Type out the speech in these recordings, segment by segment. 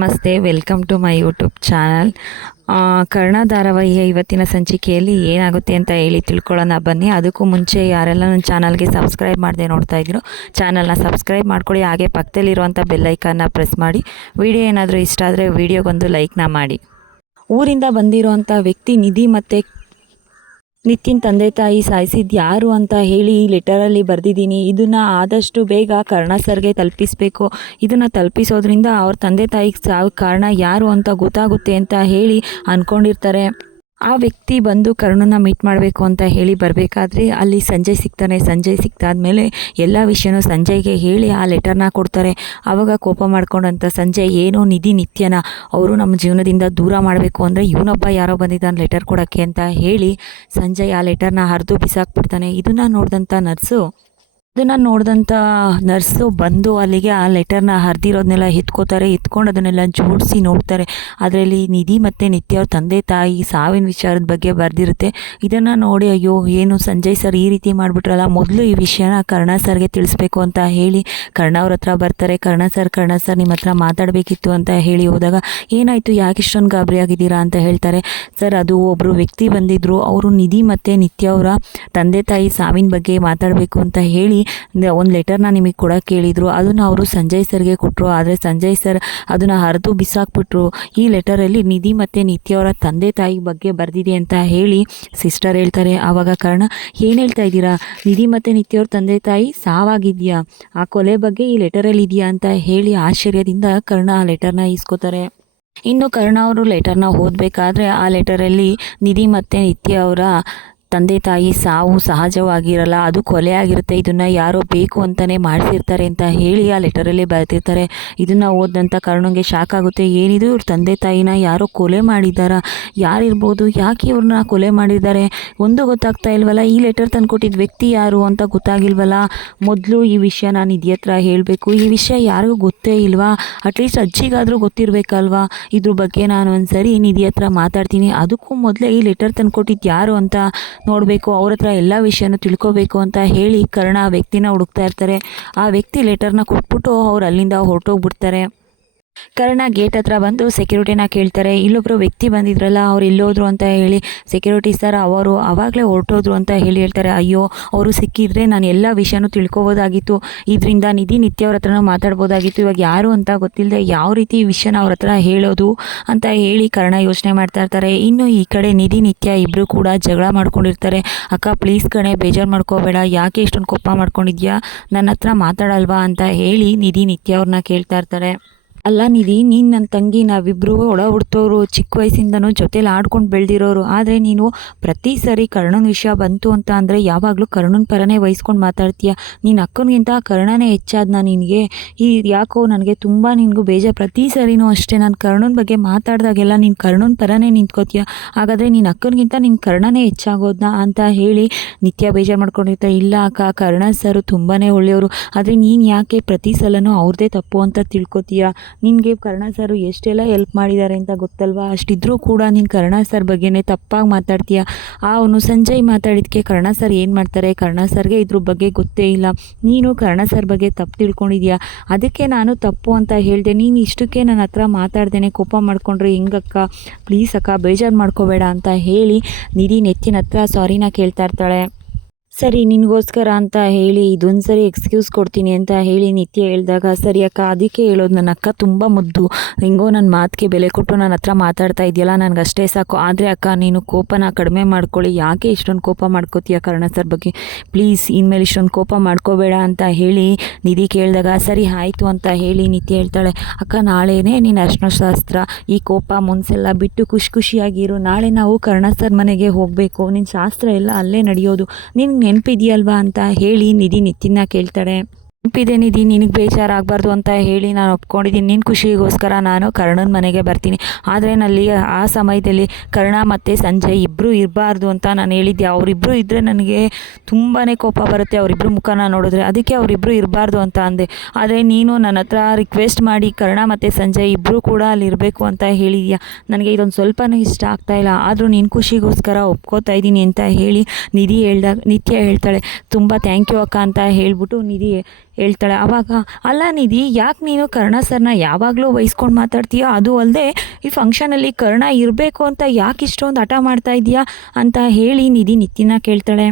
ನಮಸ್ತೆ, welcome to my YouTube channel. Karna ಧಾರಾವಾಹಿಯ ಇವತ್ತಿನ ಸಂಚಿಕೆಯಲ್ಲಿ ಏನಾಗುತ್ತೆ ಅಂತ ಹೇಳಿ ತಿಳ್ಕೊಳ್ಳೋಣ ಬನ್ನಿ. ಅದಕ್ಕೂ ಮುಂಚೆ ಯಾರೆಲ್ಲ ನನ್ನ ಚಾನಲ್ಗೆ ಸಬ್ಸ್ಕ್ರೈಬ್ ಮಾಡದೆ ನೋಡ್ತಾ ಇದ್ದೀರೋ ಚಾನಲ್ನ ಸಬ್ಸ್ಕ್ರೈಬ್ ಮಾಡ್ಕೊಳ್ಳಿ. ಹಾಗೆ ಪಕ್ಕದಲ್ಲಿರುವಂಥ ಬೆಲ್ಲೈಕನ್ನ ಪ್ರೆಸ್ ಮಾಡಿ. ವಿಡಿಯೋ ಏನಾದರೂ ಇಷ್ಟ ಆದರೆ ವಿಡಿಯೋಗೊಂದು ಲೈಕ್ನ ಮಾಡಿ. ಊರಿಂದ ಬಂದಿರೋವಂಥ ವ್ಯಕ್ತಿ ನಿಧಿ ಮತ್ತು ನಿತಿನ್ ತಂದೆ ತಾಯಿ ಸಾಯಿಸಿದ್ದು ಯಾರು ಅಂತ ಹೇಳಿ ಈ ಲೆಟರಲ್ಲಿ ಬರೆದಿದ್ದೀನಿ. ಇದನ್ನು ಆದಷ್ಟು ಬೇಗ ಕರ್ಣ ಸರ್ಗೆ ತಲುಪಿಸಬೇಕು. ಇದನ್ನು ತಲುಪಿಸೋದ್ರಿಂದ ಅವ್ರ ತಂದೆ ತಾಯಿಗೆ ಸಾವು ಕಾರಣ ಯಾರು ಅಂತ ಗೊತ್ತಾಗುತ್ತೆ ಅಂತ ಹೇಳಿ ಅಂದ್ಕೊಂಡಿರ್ತಾರೆ. ಆ ವ್ಯಕ್ತಿ ಬಂದು ಕರ್ಣನ ಮೀಟ್ ಮಾಡಬೇಕು ಅಂತ ಹೇಳಿ ಬರಬೇಕಾದ್ರೆ ಅಲ್ಲಿ ಸಂಜಯ್ ಸಿಗ್ತಾನೆ. ಸಂಜಯ್ ಸಿಕ್ತಾದ್ಮೇಲೆ ಎಲ್ಲ ವಿಷಯನೂ ಸಂಜಯ್ಗೆ ಹೇಳಿ ಆ ಲೆಟರ್ನ ಕೊಡ್ತಾರೆ. ಆವಾಗ ಕೋಪ ಮಾಡ್ಕೊಂಡಂಥ ಸಂಜಯ್ ಏನೋ ನಿಧಿ ನಿತ್ಯನ ಅವರು ನಮ್ಮ ಜೀವನದಿಂದ ದೂರ ಮಾಡಬೇಕು ಅಂದರೆ ಇವನೊಬ್ಬ ಯಾರೋ ಬಂದಿದ್ದಾನೆ ಲೆಟರ್ ಕೊಡೋಕ್ಕೆ ಅಂತ ಹೇಳಿ ಸಂಜಯ್ ಆ ಲೆಟರ್ನ ಹರಿದು ಬಿಸಾಕ್ಬಿಡ್ತಾನೆ. ಇದನ್ನು ನೋಡಿದಂಥ ನರ್ಸು ಬಂದು ಅಲ್ಲಿಗೆ ಆ ಲೆಟರ್ನ ಹರಿದಿರೋದನ್ನೆಲ್ಲ ಎತ್ಕೊಂಡು ಅದನ್ನೆಲ್ಲ ಜೋಡಿಸಿ ನೋಡ್ತಾರೆ. ಅದರಲ್ಲಿ ನಿಧಿ ಮತ್ತು ನಿತ್ಯ ಅವ್ರ ತಂದೆ ತಾಯಿ ಸಾವಿನ ವಿಚಾರದ ಬಗ್ಗೆ ಬರೆದಿರುತ್ತೆ. ಇದನ್ನು ನೋಡಿ ಅಯ್ಯೋ ಏನು ಸಂಜಯ್ ಸರ್ ಈ ರೀತಿ ಮಾಡಿಬಿಟ್ರಲ್ಲ, ಮೊದಲು ಈ ವಿಷಯನ ಕರ್ಣ ಸರ್ಗೆ ತಿಳಿಸ್ಬೇಕು ಅಂತ ಹೇಳಿ ಕರ್ಣ ಅವ್ರ ಹತ್ರ ಬರ್ತಾರೆ. ಕರ್ಣ ಸರ್ ನಿಮ್ಮ ಹತ್ರ ಮಾತಾಡಬೇಕಿತ್ತು ಅಂತ ಹೇಳಿ ಹೋದಾಗ ಏನಾಯಿತು, ಯಾಕೆ ಇಷ್ಟೊಂದು ಗಾಬರಿ ಆಗಿದ್ದೀರಾ ಅಂತ ಹೇಳ್ತಾರೆ. ಸರ್ ಅದು ಒಬ್ಬರು ವ್ಯಕ್ತಿ ಬಂದಿದ್ದರು, ಅವರು ನಿಧಿ ಮತ್ತು ನಿತ್ಯ ಅವರ ತಂದೆ ತಾಯಿ ಸಾವಿನ ಬಗ್ಗೆ ಮಾತಾಡಬೇಕು ಅಂತ ಹೇಳಿ ಒಂದು ಲೆಟರ್ನ ನಿಮಗೆ ಕೊಡೋಕೆ ಕೇಳಿದರು. ಅದನ್ನು ಅವರು ಸಂಜಯ್ ಸರ್ಗೆ ಕೊಟ್ಟರು. ಆದರೆ ಸಂಜಯ್ ಸರ್ ಅದನ್ನು ಹರಿದು ಬಿಸಾಕ್ಬಿಟ್ರು. ಈ ಲೆಟರಲ್ಲಿ ನಿಧಿ ಮತ್ತು ನಿತ್ಯ ಅವರ ತಂದೆ ತಾಯಿ ಬಗ್ಗೆ ಬರೆದಿದೆ ಅಂತ ಹೇಳಿ ಸಿಸ್ಟರ್ ಹೇಳ್ತಾರೆ. ಆವಾಗ ಕರ್ಣ ಏನು ಹೇಳ್ತಾ ಇದ್ದೀರಾ, ನಿಧಿ ಮತ್ತು ನಿತ್ಯ ಅವ್ರ ತಂದೆ ತಾಯಿ ಸಾವಾಗಿದೆಯಾ, ಆ ಕೊಲೆ ಬಗ್ಗೆ ಈ ಲೆಟರಲ್ಲಿ ಇದೆಯಾ ಅಂತ ಹೇಳಿ ಆಶ್ಚರ್ಯದಿಂದ ಕರ್ಣ ಆ ಲೆಟರ್ನ ಇಸ್ಕೋತಾರೆ. ಇನ್ನು ಕರ್ಣ ಅವರು ಲೆಟರ್ನ ಓದಬೇಕಾದ್ರೆ ಆ ಲೆಟರಲ್ಲಿ ನಿಧಿ ಮತ್ತು ನಿತ್ಯ ಅವರ ತಂದೆ ತಾಯಿ ಸಾವು ಸಹಜವಾಗಿರಲ್ಲ, ಅದು ಕೊಲೆ ಆಗಿರುತ್ತೆ, ಇದನ್ನು ಯಾರೋ ಬೇಕು ಅಂತಲೇ ಮಾಡಿಸಿರ್ತಾರೆ ಅಂತ ಹೇಳಿ ಆ ಲೆಟರಲ್ಲಿ ಬರೆದಿರ್ತಾರೆ. ಇದನ್ನು ಓದಿದಂಥ ಕರ್ಣಂಗೆ ಶಾಕ್ ಆಗುತ್ತೆ. ಏನಿದು, ಇವ್ರ ತಂದೆ ತಾಯಿನ ಯಾರೋ ಕೊಲೆ ಮಾಡಿದ್ದಾರಾ, ಯಾರಿರ್ಬೋದು, ಯಾಕೆ ಇವ್ರನ್ನ ಕೊಲೆ ಮಾಡಿದ್ದಾರೆ ಒಂದು ಗೊತ್ತಾಗ್ತಾ ಇಲ್ವಲ್ಲ, ಈ ಲೆಟರ್ ತಂದುಕೊಟ್ಟಿದ್ದ ವ್ಯಕ್ತಿ ಯಾರು ಅಂತ ಗೊತ್ತಾಗಿಲ್ವಲ್ಲ, ಮೊದಲು ಈ ವಿಷಯ ನಾನು ನಿಧಿ ಹತ್ರ ಹೇಳಬೇಕು, ಈ ವಿಷಯ ಯಾರಿಗೂ ಗೊತ್ತೇ ಇಲ್ವಾ, ಅಟ್ಲೀಸ್ಟ್ ಅಜ್ಜಿಗಾದರೂ ಗೊತ್ತಿರಬೇಕಲ್ವಾ, ಇದ್ರ ಬಗ್ಗೆ ನಾನು ಒಂದ್ಸರಿ ನಿಧಿ ಹತ್ರ ಮಾತಾಡ್ತೀನಿ, ಅದಕ್ಕೂ ಮೊದಲೇ ಈ ಲೆಟರ್ ತಂದುಕೊಟ್ಟಿದ್ದು ಯಾರು ಅಂತ ನೋಡಬೇಕು, ಅವ್ರ ಹತ್ರ ಎಲ್ಲ ವಿಷಯನೂ ತಿಳ್ಕೊಬೇಕು ಅಂತ ಹೇಳಿ ಕರ್ಣ ಆ ವ್ಯಕ್ತಿನ ಹುಡುಕ್ತಾ ಇರ್ತಾರೆ. ಆ ವ್ಯಕ್ತಿ ಲೆಟರ್ನ ಕೊಟ್ಬಿಟ್ಟು ಅವ್ರು ಅಲ್ಲಿಂದ ಹೊರಟೋಗ್ಬಿಡ್ತಾರೆ. ಕರ್ಣ ಗೇಟ್ ಹತ್ರ ಬಂದು ಸೆಕ್ಯೂರಿಟಿನ ಕೇಳ್ತಾರೆ, ಇಲ್ಲೊಬ್ಬರು ವ್ಯಕ್ತಿ ಬಂದಿದ್ರಲ್ಲ ಅವ್ರು ಎಲ್ಲೋದ್ರು ಅಂತ ಹೇಳಿ. ಸೆಕ್ಯೂರಿಟಿ ಸರ್ ಅವರು ಆವಾಗಲೇ ಹೊರಟೋದ್ರು ಅಂತ ಹೇಳ್ತಾರೆ. ಅಯ್ಯೋ, ಅವರು ಸಿಕ್ಕಿದ್ರೆ ನಾನು ಎಲ್ಲ ವಿಷಯನೂ ತಿಳ್ಕೊಬೋದಾಗಿತ್ತು, ಇದರಿಂದ ನಿಧಿ ನಿತ್ಯ ಅವ್ರ ಹತ್ರನೂ ಮಾತಾಡ್ಬೋದಾಗಿತ್ತು, ಇವಾಗ ಯಾರು ಅಂತ ಗೊತ್ತಿಲ್ಲದೆ ಯಾವ ರೀತಿ ಈ ವಿಷಯನ ಅವ್ರ ಹತ್ರ ಹೇಳೋದು ಅಂತ ಹೇಳಿ ಕರ್ಣ ಯೋಚನೆ ಮಾಡ್ತಾ ಇರ್ತಾರೆ. ಇನ್ನು ಈ ಕಡೆ ನಿಧಿ ನಿತ್ಯ ಇಬ್ಬರು ಕೂಡ ಜಗಳ ಮಾಡ್ಕೊಂಡಿರ್ತಾರೆ. ಅಕ್ಕ ಪ್ಲೀಸ್ ಕಣೆ, ಬೇಜಾರು ಮಾಡ್ಕೋಬೇಡ, ಯಾಕೆ ಇಷ್ಟೊಂದು ಕೋಪ ಮಾಡ್ಕೊಂಡಿದ್ಯಾ, ನನ್ನ ಹತ್ರ ಮಾತಾಡಲ್ವಾ ಅಂತ ಹೇಳಿ ನಿಧಿ ನಿತ್ಯ ಅವ್ರನ್ನ ಕೇಳ್ತಾ ಇರ್ತಾರೆ. ಅಲ್ಲ ನಿಧಿ, ನೀನು ನನ್ನ ತಂಗಿ, ನಾವಿಬ್ಬರು ಒಳ ಹುಡ್ತೋರು, ಚಿಕ್ಕ ವಯಸ್ಸಿಂದನೂ ಜೊತೇಲಿ ಆಡ್ಕೊಂಡು ಬೆಳೆದಿರೋರು, ಆದರೆ ನೀನು ಪ್ರತಿ ಸರಿ ಕರ್ಣನ ವಿಷಯ ಬಂತು ಅಂತ ಅಂದರೆ ಯಾವಾಗಲೂ ಕರ್ಣನ ಪರನೇ ವಹಿಸ್ಕೊಂಡು ಮಾತಾಡ್ತೀಯ. ನೀನು ಅಕ್ಕನಿಗಿಂತ ಕರ್ಣನೇ ಹೆಚ್ಚಾದ್ನ ನಿನಗೆ, ಈ ಯಾಕೋ ನನಗೆ ತುಂಬ ನಿನಗೂ ಬೇಜಾರು. ಪ್ರತಿ ಸರಿನೂ ಅಷ್ಟೇ, ನಾನು ಕರ್ಣನ ಬಗ್ಗೆ ಮಾತಾಡಿದಾಗೆಲ್ಲ ನೀನು ಕರ್ಣನ ಪರನೇ ನಿಂತ್ಕೋತೀಯ, ಹಾಗಾದರೆ ನೀನು ಅಕ್ಕನಿಗಿಂತ ನಿನ್ನ ಕರ್ಣನೇ ಹೆಚ್ಚಾಗೋದ್ನ ಅಂತ ಹೇಳಿ ನಿತ್ಯ ಬೇಜಾರು ಮಾಡ್ಕೊಂಡಿರ್ತಾರೆ. ಇಲ್ಲ ಅಕ್ಕ, ಕರ್ಣ ಸರು ತುಂಬಾ ಒಳ್ಳೆಯವರು, ಆದರೆ ನೀನು ಯಾಕೆ ಪ್ರತಿ ಸಲನೂ ಅವ್ರದ್ದೇ ತಪ್ಪು ಅಂತ ತಿಳ್ಕೊತೀಯ, ನಿನಗೆ ಕರ್ಣ ಸರ್ ಎಷ್ಟೆಲ್ಲ ಹೆಲ್ಪ್ ಮಾಡಿದ್ದಾರೆ ಅಂತ ಗೊತ್ತಲ್ವಾ, ಅಷ್ಟಿದ್ರೂ ಕೂಡ ನೀನು ಕರ್ಣ ಸರ್ ಬಗ್ಗೆನೇ ತಪ್ಪಾಗಿ ಮಾತಾಡ್ತೀಯ. ಅವನು ಸಂಜಯ್ ಮಾತಾಡಿದ್ದಕ್ಕೆ ಕರ್ಣ ಸರ್ ಏನು ಮಾಡ್ತಾರೆ, ಕರ್ಣ ಸರ್ಗೆ ಇದ್ರ ಬಗ್ಗೆ ಗೊತ್ತೇ ಇಲ್ಲ, ನೀನು ಕರ್ಣ ಸರ್ ಬಗ್ಗೆ ತಪ್ಪು ತಿಳ್ಕೊಂಡಿದ್ಯಾ, ಅದಕ್ಕೆ ನಾನು ತಪ್ಪು ಅಂತ ಹೇಳಿದೆ, ನೀನು ಇಷ್ಟಕ್ಕೆ ನನ್ನ ಹತ್ರ ಮಾತಾಡ್ದೇನೆ ಕೋಪ ಮಾಡ್ಕೊಂಡ್ರೆ ಹೆಂಗಕ್ಕ, ಪ್ಲೀಸ್ ಅಕ್ಕ ಬೇಜಾರು ಮಾಡ್ಕೋಬೇಡ ಅಂತ ಹೇಳಿ ನಿಧಿ ನೆತ್ತಿನ ಹತ್ರ ಸಾರಿನ ಕೇಳ್ತಾ ಇರ್ತಾಳೆ. ಸರಿ, ನಿನಗೋಸ್ಕರ ಅಂತ ಹೇಳಿ ಇದೊಂದು ಸರಿ ಎಕ್ಸ್ಕ್ಯೂಸ್ ಕೊಡ್ತೀನಿ ಅಂತ ಹೇಳಿ ನಿತ್ಯ ಹೇಳಿದಾಗ, ಸರಿ ಅಕ್ಕ, ಅದಕ್ಕೆ ಹೇಳೋದು, ನನ್ನ ಅಕ್ಕ ತುಂಬ ಮುದ್ದು, ಹೆಂಗೋ ನನ್ನ ಮಾತಿಗೆ ಬೆಲೆ ಕೊಟ್ಟು ನನ್ನ ಹತ್ರ ಮಾತಾಡ್ತಾ ಇದೆಯಲ್ಲ, ನನಗೆ ಅಷ್ಟೇ ಸಾಕು. ಆದರೆ ಅಕ್ಕ, ನೀನು ಕೋಪನ ಕಡಿಮೆ ಮಾಡ್ಕೊಳ್ಳಿ, ಯಾಕೆ ಇಷ್ಟೊಂದು ಕೋಪ ಮಾಡ್ಕೋತೀಯ ಕರ್ಣ ಸರ್ ಬಗ್ಗೆ, ಪ್ಲೀಸ್ ಇನ್ಮೇಲೆ ಇಷ್ಟೊಂದು ಕೋಪ ಮಾಡ್ಕೋಬೇಡ ಅಂತ ಹೇಳಿ ನಿಧಿ ಕೇಳಿದಾಗ, ಸರಿ ಆಯಿತು ಅಂತ ಹೇಳಿ ನಿತ್ಯ ಹೇಳ್ತಾಳೆ. ಅಕ್ಕ, ನಾಳೆನೇ ನೀನು ಅರ್ಶಿನಶಾಸ್ತ್ರ, ಈ ಕೋಪ ಮುನ್ಸೆಲ್ಲ ಬಿಟ್ಟು ಖುಷಿಯಾಗಿರು, ನಾಳೆ ನಾವು ಕರ್ಣ ಸರ್ ಮನೆಗೆ ಹೋಗಬೇಕು, ನಿನ್ನ ಶಾಸ್ತ್ರ ಎಲ್ಲ ಅಲ್ಲೇ ನಡೆಯೋದು, ನಿನ್ಗೆ ನೆನಪಿದೆಯಲ್ವಾ ಅಂತ ಹೇಳಿ ನಿಧಿ ನಿತ್ಯನ ಕೇಳ್ತಾಳೆ. ನೆನಪಿದೆ ನಿಧಿ, ನಿನಗೆ ಬೇಜಾರಾಗಬಾರ್ದು ಅಂತ ಹೇಳಿ ನಾನು ಒಪ್ಕೊಂಡಿದ್ದೀನಿ, ನಿನ್ನ ಖುಷಿಗೋಸ್ಕರ ನಾನು ಕರ್ಣನ ಮನೆಗೆ ಬರ್ತೀನಿ, ಆದರೆ ನಲ್ಲಿ ಆ ಸಮಯದಲ್ಲಿ ಕರ್ಣ ಮತ್ತು ಸಂಜಯ್ ಇಬ್ಬರು ಇರಬಾರ್ದು ಅಂತ ನಾನು ಹೇಳಿದ್ದೆ, ಅವರಿಬ್ಬರು ಇದ್ದರೆ ನನಗೆ ತುಂಬಾ ಕೋಪ ಬರುತ್ತೆ, ಅವರಿಬ್ಬರು ಮುಖನ ನೋಡಿದ್ರೆ, ಅದಕ್ಕೆ ಅವರಿಬ್ಬರು ಇರಬಾರ್ದು ಅಂತ ಅಂದೆ. ಆದರೆ ನೀನು ನನ್ನ ಹತ್ರ ರಿಕ್ವೆಸ್ಟ್ ಮಾಡಿ ಕರ್ಣ ಮತ್ತು ಸಂಜಯ್ ಇಬ್ಬರು ಕೂಡ ಅಲ್ಲಿ ಇರಬೇಕು ಅಂತ ಹೇಳಿದ್ಯಾ, ನನಗೆ ಇದೊಂದು ಸ್ವಲ್ಪನೂ ಇಷ್ಟ ಆಗ್ತಾಯಿಲ್ಲ, ಆದರೂ ನಿನ್ನ ಖುಷಿಗೋಸ್ಕರ ಒಪ್ಕೋತಾ ಇದ್ದೀನಿ ಅಂತ ಹೇಳಿ ನಿತ್ಯ ಹೇಳ್ತಾಳೆ. ತುಂಬ ಥ್ಯಾಂಕ್ ಯು ಅಕ್ಕ ಅಂತ ಹೇಳ್ಬಿಟ್ಟು ನಿಧಿ ಹೇಳ್ತಾಳೆ. ಆವಾಗ ಅಲ್ಲ ನಿಧಿ, ಯಾಕೆ ನೀನು ಕರ್ಣ ಸರ್ನ ಯಾವಾಗಲೂ ವಹಿಸ್ಕೊಂಡು ಮಾತಾಡ್ತೀಯೋ, ಅದು ಅಲ್ಲದೆ ಈ ಫಂಕ್ಷನಲ್ಲಿ ಕರ್ಣ ಇರಬೇಕು ಅಂತ ಯಾಕೆ ಇಷ್ಟೊಂದು ಹಠ ಮಾಡ್ತಾ ಇದೆಯಾ ಅಂತ ಹೇಳಿ ನಿಧಿ ನಿತ್ಯನ ಕೇಳ್ತಾಳೆ.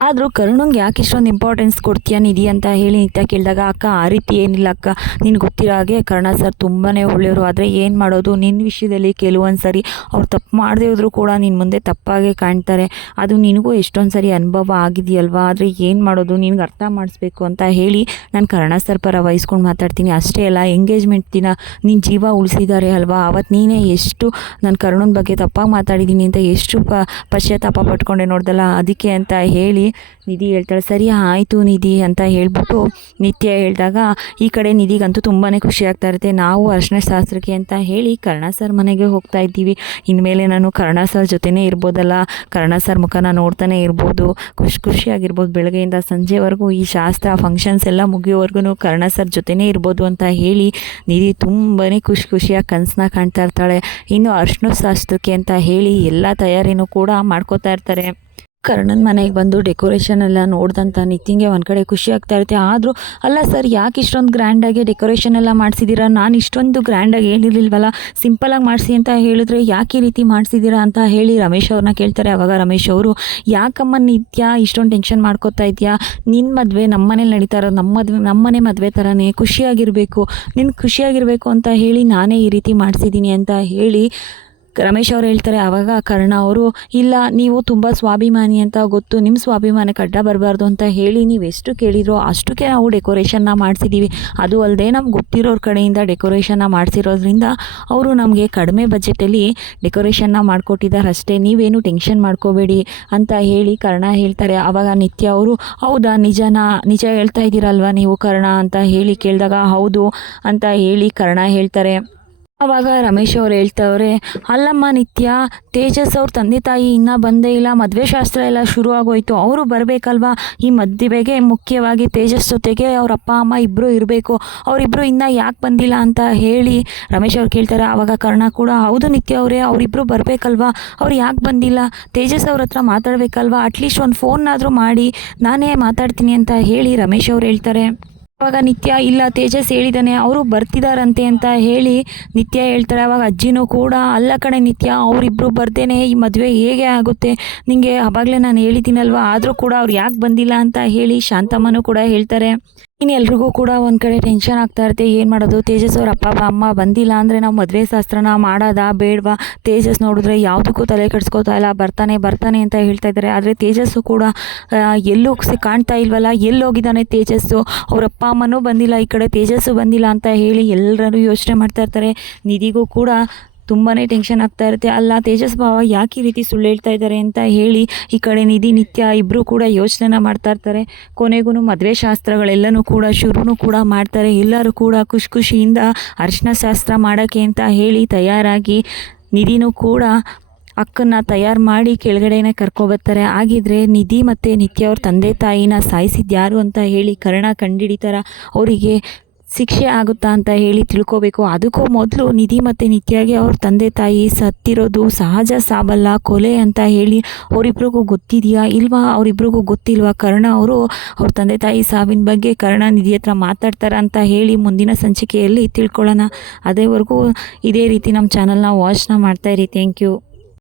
ಆದರೂ ಕರುಣಂಗೆ ಯಾಕೆ ಇಷ್ಟೊಂದು ಇಂಪಾರ್ಟೆನ್ಸ್ ಕೊಡ್ತೀಯಾ ನಿಧಿ ಅಂತ ಹೇಳಿ ನಿತ್ಯ ಕೇಳಿದಾಗ, ಅಕ್ಕ ಆ ರೀತಿ ಏನಿಲ್ಲ ಅಕ್ಕ, ನಿನ್ಗೆ ಗೊತ್ತಿರೋ ಹಾಗೆ ಕರ್ಣ ಸರ್ ತುಂಬಾ ಒಳ್ಳೆಯವರು. ಆದರೆ ಏನು ಮಾಡೋದು, ನಿನ್ನ ವಿಷಯದಲ್ಲಿ ಕೆಲವೊಂದು ಸರಿ ಅವ್ರು ತಪ್ಪು ಮಾಡದೇ ಹೋದರೂ ಕೂಡ ನಿನ್ನ ಮುಂದೆ ತಪ್ಪಾಗೆ ಕಾಣ್ತಾರೆ. ಅದು ನಿನಗೂ ಎಷ್ಟೊಂದು ಸರಿ ಅನುಭವ ಆಗಿದೆಯಲ್ವಾ, ಆದರೆ ಏನು ಮಾಡೋದು, ನಿನ್ಗೆ ಅರ್ಥ ಮಾಡಿಸ್ಬೇಕು ಅಂತ ಹೇಳಿ ನಾನು ಕರ್ಣ ಸರ್ ಪರ ವಹಿಸ್ಕೊಂಡು ಮಾತಾಡ್ತೀನಿ. ಅಷ್ಟೇ ಅಲ್ಲ, ಎಂಗೇಜ್ಮೆಂಟ್ ದಿನ ನಿನ್ನ ಜೀವ ಉಳಿಸಿದ್ದಾರೆ ಅಲ್ವಾ, ಅವತ್ತು ನೀನೇ ಎಷ್ಟು ನಾನು ಕರುಣನ ಬಗ್ಗೆ ತಪ್ಪಾಗಿ ಮಾತಾಡಿದ್ದೀನಿ ಅಂತ ಎಷ್ಟು ಪಶ್ಚಾತ್ತಾಪ ಪಟ್ಕೊಂಡೆ ನೋಡ್ದಲ್ಲ, ಅದಕ್ಕೆ ಅಂತ ಹೇಳಿ ನಿಧಿ ಹೇಳ್ತಾಳೆ. ಸರಿ ಆಯಿತು ನಿಧಿ ಅಂತ ಹೇಳ್ಬಿಟ್ಟು ನಿತ್ಯ ಹೇಳಿದಾಗ ಈ ಕಡೆ ನಿಧಿಗಂತೂ ತುಂಬಾ ಖುಷಿ ಆಗ್ತಾ ಇರುತ್ತೆ. ನಾವು ಅರ್ಶಿನ ಶಾಸ್ತ್ರಕ್ಕೆ ಅಂತ ಹೇಳಿ ಕರ್ಣ ಸರ್ ಮನೆಗೆ ಹೋಗ್ತಾ ಇದ್ದೀವಿ. ಇನ್ಮೇಲೆ ನಾನು ಕರ್ಣ ಸರ್ ಜೊತೆನೇ ಇರ್ಬೋದಲ್ಲ, ಕರ್ಣ ಸರ್ ಮುಖನ ನೋಡ್ತಾನೆ ಇರ್ಬೋದು, ಖುಷಿಯಾಗಿರ್ಬೋದು. ಬೆಳಗ್ಗೆಯಿಂದ ಸಂಜೆವರೆಗೂ ಈ ಶಾಸ್ತ್ರ ಫಂಕ್ಷನ್ಸ್ ಎಲ್ಲ ಮುಗಿಯೋವರೆಗೂ ಕರ್ಣ ಸರ್ ಜೊತೆನೇ ಇರ್ಬೋದು ಅಂತ ಹೇಳಿ ನಿಧಿ ತುಂಬಾ ಖುಷಿಯಾಗಿ ಕನಸನ್ನ ಕಾಣ್ತಾ ಇರ್ತಾಳೆ. ಇನ್ನು ಅರ್ಶಿನ ಶಾಸ್ತ್ರಕ್ಕೆ ಅಂತ ಹೇಳಿ ಎಲ್ಲ ತಯಾರಿನೂ ಕೂಡ ಮಾಡ್ಕೋತಾ ಇರ್ತಾರೆ. ಕರ್ಣನ ಮನೆಗೆ ಬಂದು ಡೆಕೋರೇಷನ್ ಎಲ್ಲ ನೋಡ್ದಂಥ ನಿತ್ಯಂಗೆ ಒಂದು ಕಡೆ ಖುಷಿ ಆಗ್ತಾ ಇರುತ್ತೆ. ಆದರೂ ಅಲ್ಲ ಸರ್, ಯಾಕೆ ಇಷ್ಟೊಂದು ಗ್ರ್ಯಾಂಡಾಗಿ ಡೆಕೋರೇಷನ್ ಎಲ್ಲ ಮಾಡಿಸಿದ್ದೀರಾ, ನಾನು ಇಷ್ಟೊಂದು ಗ್ರ್ಯಾಂಡಾಗಿ ಹೇಳಿರಲಿಲ್ವಲ್ಲ, ಸಿಂಪಲಾಗಿ ಮಾಡಿಸಿ ಅಂತ ಹೇಳಿದ್ರೆ ಯಾಕೆ ಈ ರೀತಿ ಮಾಡಿಸಿದ್ದೀರಾ ಅಂತ ಹೇಳಿ ರಮೇಶ್ ಅವ್ರನ್ನ ಕೇಳ್ತಾರೆ. ಆವಾಗ ರಮೇಶ್ ಅವರು, ಯಾಕಮ್ಮ ನಿತ್ಯ ಇಷ್ಟೊಂದು ಟೆನ್ಷನ್ ಮಾಡ್ಕೋತಾ ಇದೆಯಾ, ನಿನ್ನ ಮದುವೆ ನಮ್ಮ ಮನೇಲಿ ನಡೀತಾ ಇರೋದು, ನಮ್ಮನೆ ಮದುವೆ ಥರನೇ ಖುಷಿಯಾಗಿರಬೇಕು, ನಿನ್ನ ಖುಷಿಯಾಗಿರಬೇಕು ಅಂತ ಹೇಳಿ ನಾನೇ ಈ ರೀತಿ ಮಾಡಿಸಿದ್ದೀನಿ ಅಂತ ಹೇಳಿ ರಮೇಶ್ ಅವ್ರು ಹೇಳ್ತಾರೆ. ಆವಾಗ ಕರ್ಣ ಅವರು, ಇಲ್ಲ ನೀವು ತುಂಬ ಸ್ವಾಭಿಮಾನಿ ಅಂತ ಗೊತ್ತು, ನಿಮ್ಮ ಸ್ವಾಭಿಮಾನಕ್ಕೆ ಅಡ್ಡ ಬರಬಾರ್ದು ಅಂತ ಹೇಳಿ ನೀವು ಎಷ್ಟು ಕೇಳಿರೋ ಅಷ್ಟಕ್ಕೆ ನಾವು ಡೆಕೋರೇಷನ್ನ ಮಾಡಿಸಿದ್ದೀವಿ. ಅದು ಅಲ್ಲದೆ ನಮ್ಗೆ ಗೊತ್ತಿರೋರ ಕಡೆಯಿಂದ ಡೆಕೋರೇಷನ್ನ ಮಾಡಿಸಿರೋದ್ರಿಂದ ಅವರು ನಮಗೆ ಕಡಿಮೆ ಬಜೆಟಲ್ಲಿ ಡೆಕೋರೇಷನ್ನ ಮಾಡಿಕೊಟ್ಟಿದ್ದಾರೆ ಅಷ್ಟೇ, ನೀವೇನು ಟೆನ್ಷನ್ ಮಾಡ್ಕೋಬೇಡಿ ಅಂತ ಹೇಳಿ ಕರ್ಣ ಹೇಳ್ತಾರೆ. ಆವಾಗ ನಿತ್ಯ ಅವರು, ಹೌದಾ, ನಿಜ ಹೇಳ್ತಾ ಇದ್ದೀರಲ್ವ ನೀವು ಕರ್ಣ ಅಂತ ಹೇಳಿ ಕೇಳಿದಾಗ, ಹೌದು ಅಂತ ಹೇಳಿ ಕರ್ಣ ಹೇಳ್ತಾರೆ. ಆವಾಗ ರಮೇಶ್ ಅವ್ರು ಹೇಳ್ತವ್ರೆ, ಅಲ್ಲಮ್ಮ ನಿತ್ಯ, ತೇಜಸ್ ಅವ್ರ ತಂದೆ ತಾಯಿ ಇನ್ನೂ ಬಂದೇ ಇಲ್ಲ, ಮದುವೆ ಶಾಸ್ತ್ರ ಎಲ್ಲ ಶುರು ಆಗೋಯ್ತು, ಅವರು ಬರಬೇಕಲ್ವಾ ಈ ಮದುವೆಗೆ. ಮುಖ್ಯವಾಗಿ ತೇಜಸ್ ಜೊತೆಗೆ ಅವ್ರ ಅಪ್ಪ ಅಮ್ಮ ಇಬ್ಬರು ಇರಬೇಕು, ಅವರಿಬ್ಬರು ಇನ್ನೂ ಯಾಕೆ ಬಂದಿಲ್ಲ ಅಂತ ಹೇಳಿ ರಮೇಶ್ ಅವ್ರು ಕೇಳ್ತಾರೆ. ಆವಾಗ ಕರ್ಣ ಕೂಡ, ಹೌದು ನಿತ್ಯ ಅವರೇ, ಅವರಿಬ್ಬರು ಬರಬೇಕಲ್ವಾ, ಅವ್ರು ಯಾಕೆ ಬಂದಿಲ್ಲ, ತೇಜಸ್ ಅವ್ರ ಹತ್ರ ಮಾತಾಡಬೇಕಲ್ವಾ, ಅಟ್ಲೀಸ್ಟ್ ಒಂದು ಫೋನ್ನಾದರೂ ಮಾಡಿ ನಾನೇ ಮಾತಾಡ್ತೀನಿ ಅಂತ ಹೇಳಿ ರಮೇಶ್ ಅವ್ರು ಹೇಳ್ತಾರೆ. ಆವಾಗ ನಿತ್ಯ, ಇಲ್ಲ ತೇಜಸ್ ಹೇಳಿದ್ದಾನೆ ಅವರು ಬರ್ತಿದ್ದಾರಂತೆ ಅಂತ ಹೇಳಿ ನಿತ್ಯ ಹೇಳ್ತಾರೆ. ಆವಾಗ ಅಜ್ಜಿನೂ ಕೂಡ, ಅಲ್ಲ ಕಣೆ ನಿತ್ಯ, ಅವರಿಬ್ಬರು ಬರ್ದೇನೆ ಈ ಮದುವೆ ಹೇಗೆ ಆಗುತ್ತೆ, ನಿಮಗೆ ಆವಾಗಲೇ ನಾನು ಹೇಳಿದ್ದೀನಲ್ವ, ಆದರೂ ಕೂಡ ಅವ್ರು ಯಾಕೆ ಬಂದಿಲ್ಲ ಅಂತ ಹೇಳಿ ಶಾಂತಮ್ಮನೂ ಕೂಡ ಹೇಳ್ತಾರೆ. ಇನ್ನು ಎಲ್ರಿಗೂ ಕೂಡ ಒಂದು ಕಡೆ ಟೆನ್ಷನ್ ಆಗ್ತಾ ಇರುತ್ತೆ, ಏನು ಮಾಡೋದು, ತೇಜಸ್ ಅವ್ರ ಅಪ್ಪ ಅಮ್ಮ ಬಂದಿಲ್ಲ ಅಂದರೆ ನಾವು ಮದುವೆ ಶಾಸ್ತ್ರನ ಮಾಡೋದಾ ಬೇಡವಾ. ತೇಜಸ್ ನೋಡಿದ್ರೆ ಯಾವುದಕ್ಕೂ ತಲೆ ಕೆಡಿಸ್ಕೋತಾ ಇಲ್ಲ, ಬರ್ತಾನೆ ಅಂತ ಹೇಳ್ತಾ ಇದ್ದಾರೆ. ಆದರೆ ತೇಜಸ್ಸು ಕೂಡ ಎಲ್ಲೂ ಕಾಣ್ತಾ ಇಲ್ವಲ್ಲ, ಎಲ್ಲೋಗಿದ್ದಾನೆ ತೇಜಸ್ಸು, ಅವ್ರ ಅಪ್ಪ ಅಮ್ಮನೂ ಬಂದಿಲ್ಲ, ಈ ಕಡೆ ತೇಜಸ್ಸು ಬಂದಿಲ್ಲ ಅಂತ ಹೇಳಿ ಎಲ್ಲರೂ ಯೋಚನೆ ಮಾಡ್ತಾ ಇರ್ತಾರೆ. ನಿಧಿಗೂ ಕೂಡ ತುಂಬಾ ಟೆನ್ಷನ್ ಆಗ್ತಾ ಇರುತ್ತೆ. ಅಲ್ಲ, ತೇಜಸ್ ಭಾವ ಯಾಕೆ ಈ ರೀತಿ ಸುಳ್ಳು ಹೇಳ್ತಾ ಇದ್ದಾರೆ ಅಂತ ಹೇಳಿ ಈ ಕಡೆ ನಿಧಿ ನಿತ್ಯ ಇಬ್ಬರು ಕೂಡ ಯೋಚನೆ ಮಾಡ್ತಾ ಇರ್ತಾರೆ. ಕೊನೆಗೂ ಮದುವೆ ಶಾಸ್ತ್ರಗಳೆಲ್ಲನೂ ಕೂಡ ಶುರುನೂ ಕೂಡ ಮಾಡ್ತಾರೆ. ಎಲ್ಲರೂ ಕೂಡ ಖುಷಿಯಿಂದ ಅರಿಶಿನ ಶಾಸ್ತ್ರ ಮಾಡೋಕ್ಕೆ ಅಂತ ಹೇಳಿ ತಯಾರಾಗಿ ನಿಧಿನೂ ಕೂಡ ಅಕ್ಕನ್ನ ತಯಾರು ಮಾಡಿ ಕೆಳಗಡೆನೇ ಕರ್ಕೊಬರ್ತಾರೆ. ಆಗಿದ್ರೆ ನಿಧಿ ಮತ್ತು ನಿತ್ಯ ಅವ್ರ ತಂದೆ ತಾಯಿನ ಸಾಯಿಸಿದ್ದು ಯಾರು ಅಂತ ಹೇಳಿ ಕರ್ಣ ಕಂಡುಹಿಡಿತಾರ, ಅವರಿಗೆ ಶಿಕ್ಷೆ ಆಗುತ್ತಾ ಅಂತ ಹೇಳಿ ತಿಳ್ಕೋಬೇಕು. ಅದಕ್ಕೂ ಮೊದಲು ನಿಧಿ ಮತ್ತು ನಿತ್ಯಗೆ ಅವ್ರ ತಂದೆ ತಾಯಿ ಸತ್ತಿರೋದು ಸಹಜ ಸಾವಲ್ಲ, ಕೊಲೆ ಅಂತ ಹೇಳಿ ಅವರಿಬ್ರಿಗೂ ಗೊತ್ತಿದೆಯಾ ಇಲ್ವಾ, ಅವರಿಬ್ರಿಗೂ ಗೊತ್ತಿಲ್ವಾ. ಕರ್ಣ ಅವರು ಅವ್ರ ತಂದೆ ತಾಯಿ ಸಾವಿನ ಬಗ್ಗೆ ಕರ್ಣ ನಿಧಿ ಹತ್ರ ಮಾತಾಡ್ತಾರ ಅಂತ ಹೇಳಿ ಮುಂದಿನ ಸಂಚಿಕೆಯಲ್ಲಿ ತಿಳ್ಕೊಳ್ಳೋಣ. ಅದೇವರೆಗೂ ಇದೇ ರೀತಿ ನಮ್ಮ ಚಾನಲ್ನ ವಾಚ್ನ ಮಾಡ್ತಾಯಿರಿ. Thank you.